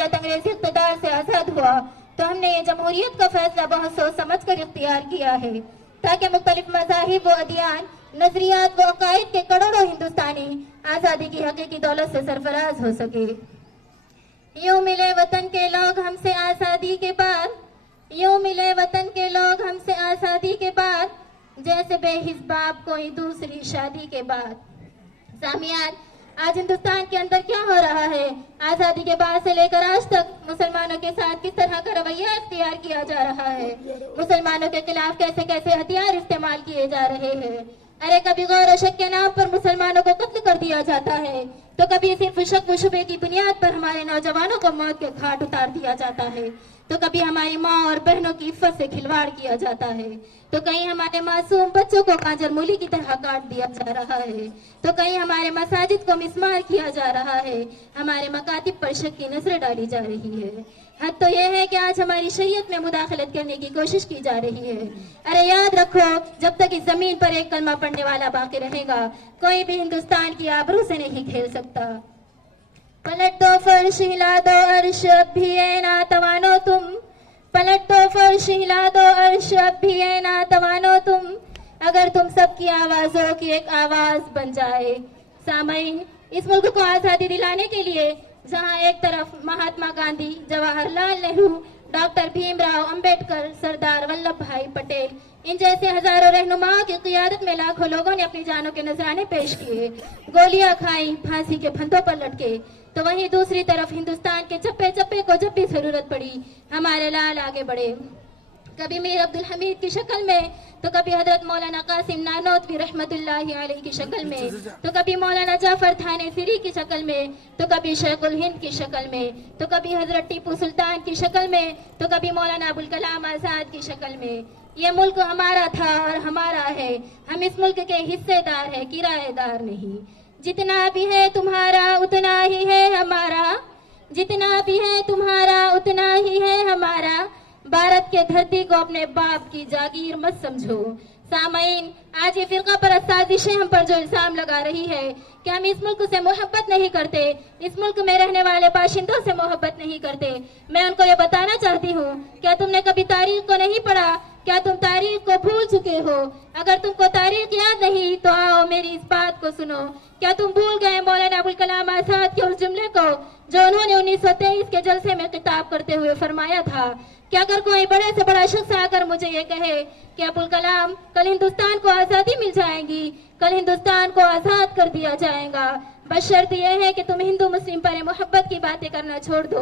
भारत अंग्रेजी इक़्तिदार से आज़ाद हुआ तो हमने ये जमहूरियत का फैसला बहुत सोच समझ कर इख्तियार किया है ताकि मुख्तलिफ मज़ाहिब व अदियान, नजरियात व अकायद के करोड़ों हिंदुस्तानी आज़ादी की हकीकी दौलत से सरफराज हो सके। यूं मिले वतन के लोग हमसे आज़ादी के बाद, यूं मिले वतन के लोग हमसे आज़ादी के बाद, जैसे बेहिस्बाब कोई दूसरी शादी के बाद। सामियान, आज हिंदुस्तान के अंदर क्या हो रहा है? आज़ादी के बाद से लेकर आज तक मुसलमानों के साथ किस तरह का रवैया इख्तियार किया जा रहा है, मुसलमानों के खिलाफ कैसे कैसे हथियार इस्तेमाल किए जा रहे हैं। अरे कभी गौर और शक के नाम पर मुसलमानों को कत्ल कर दिया जाता है, तो कभी सिर्फ शक व शुबे की बुनियाद पर हमारे नौजवानों को मौत के घाट उतार दिया जाता है, तो कभी हमारी माँ और बहनों की इफ़्फ़त से खिलवाड़ किया जाता है, तो कहीं हमारे मासूम बच्चों को कांजर मूली की तरह काट दिया जा रहा है, तो कहीं हमारे मसाजिद को मिस्मार किया जा रहा है, हमारे मकातिब पर शक की नजरें डाली जा रही है। हद तो यह है कि आज हमारी शरीयत में मुदाखलत करने की कोशिश की जा रही है। अरे याद रखो, जब तक इस जमीन पर एक कलमा पढ़ने वाला बाकी रहेगा, कोई भी हिंदुस्तान की आबरू से नहीं खेल सकता। पलट दो फर्श हिला दो अर्श, अब भी है ना तवानो तुम, पलट दो फर्श हिला दो अर्श, अब भी है ना तवानो तुम, अगर तुम सबकी आवाजों की एक आवाज बन जाए। सामईन, इस मुल्क को आजादी दिलाने के लिए जहां एक तरफ महात्मा गांधी, जवाहरलाल नेहरू, डॉक्टर भीमराव अंबेडकर, सरदार वल्लभ भाई पटेल, इन जैसे हजारों रहनुमाओं की क़ियादत में लाखों लोगों ने अपनी जानों के नजराने पेश किए, गोलियां खाई, फांसी के फंदों पर लटके, तो वहीं दूसरी तरफ हिंदुस्तान के चप्पे चप्पे को जब भी जरूरत पड़ी हमारे लाल आगे बढ़े, कभी मीर अब्दुल हमीद की शक्ल में, तो कभी हजरत मौलाना कासिम नानोतवी रहमतुल्लाहि अलैहि की शक्ल में, तो कभी मौलाना जाफर थानेसरी की शक्ल में, तो कभी शेखुल हिंद की शक्ल में, तो कभी हजरत टीपू सुल्तान की शक्ल में, तो कभी मौलाना अबुल कलाम आजाद की शक्ल में। ये मुल्क हमारा था और हमारा है, हम इस मुल्क के हिस्सेदार है, किराएदार नहीं। जितना भी है तुम्हारा उतना ही है हमारा, जितना भी है तुम्हारा उतना ही है हमारा, भारत के धरती को अपने बाप की जागीर मत समझो। सामईन, आज ये फिरका परस्त साजिशें हम पर जो इल्जाम लगा रही है कि हम इस मुल्क से मोहब्बत नहीं करते, इस मुल्क में रहने वाले बाशिंदों से मोहब्बत नहीं करते, मैं उनको ये बताना चाहती हूँ, क्या तुमने कभी तारीख को नहीं पढ़ा? क्या तुम तारीख को भूल चुके हो? अगर तुमको तारीख याद नहीं तो आओ मेरी इस बात को सुनो। क्या तुम भूल गए मौलाना अबुल कलाम आजाद के उस जुमले को जो उन्होंने 1923 के जलसे में खिताब करते हुए फरमाया था कि अगर कोई बड़े से बड़ा शख्स आकर मुझे ये कहे कि अबुल कलाम, कल हिंदुस्तान को आज़ादी मिल जाएगी, कल हिंदुस्तान को आज़ाद कर दिया जाएगा, बस शर्त यह है कि तुम हिंदू मुस्लिम पर मोहब्बत की बातें करना छोड़ दो।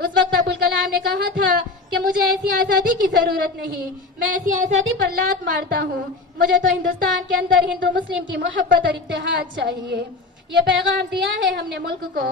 उस वक्त अबुल कलाम ने कहा था कि मुझे ऐसी आज़ादी की ज़रूरत नहीं, मैं ऐसी आज़ादी पर लात मारता हूँ, मुझे तो हिंदुस्तान के अंदर हिंदू मुस्लिम की मोहब्बत और इत्तेहाद चाहिए। ये पैगाम दिया है हमने मुल्क को,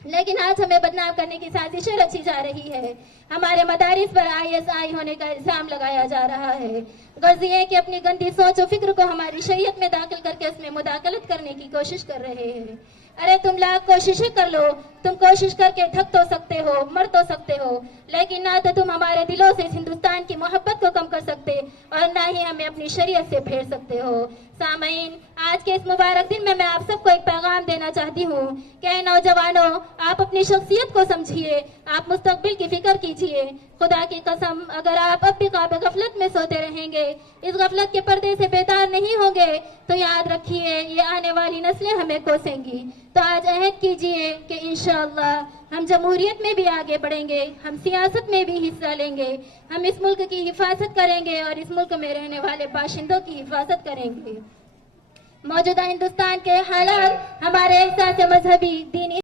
लेकिन आज हमें बदनाम करने की साजिशें रची जा रही है। हमारे मदारिस पर ISI होने का इल्जाम लगाया जा रहा है। गर्ज ये कि अपनी गंदी सोच और फिक्र को हमारी शरीयत में दाखिल करके उसमें मुदाखलत करने की कोशिश कर रहे हैं। अरे तुम लाख कोशिशें कर लो, तुम कोशिश करके थक तो सकते हो, मर तो सकते हो, लेकिन ना तो तुम हमारे दिलों से इस हिंदुस्तान की मोहब्बत को कम कर सकते और ना ही हमें अपनी शरीयत से फेर सकते हो। सामईन, आज के इस मुबारक दिन में मैं आप सबको एक पैगाम देना चाहती हूँ कि नौजवानों, आप अपनी शख्सियत को समझिए, आप मुस्तकबिल की फिक्र कीजिए। खुदा की कसम, अगर आप अब भी ख्वाब गफलत में सोते रहेंगे, इस गफलत के पर्दे से बेदार नहीं होंगे, तो याद रखिए ये आने वाली नस्लें हमें कोसेंगी। तो आज अहद कीजिए कि इंशाअल्लाह हम जमहूरियत में भी आगे बढ़ेंगे, हम सियासत में भी हिस्सा लेंगे, हम इस मुल्क की हिफाजत करेंगे और इस मुल्क में रहने वाले बाशिंदों की हिफाजत करेंगे। मौजूदा हिंदुस्तान के हालात हमारे एहसास मजहबी, दीनी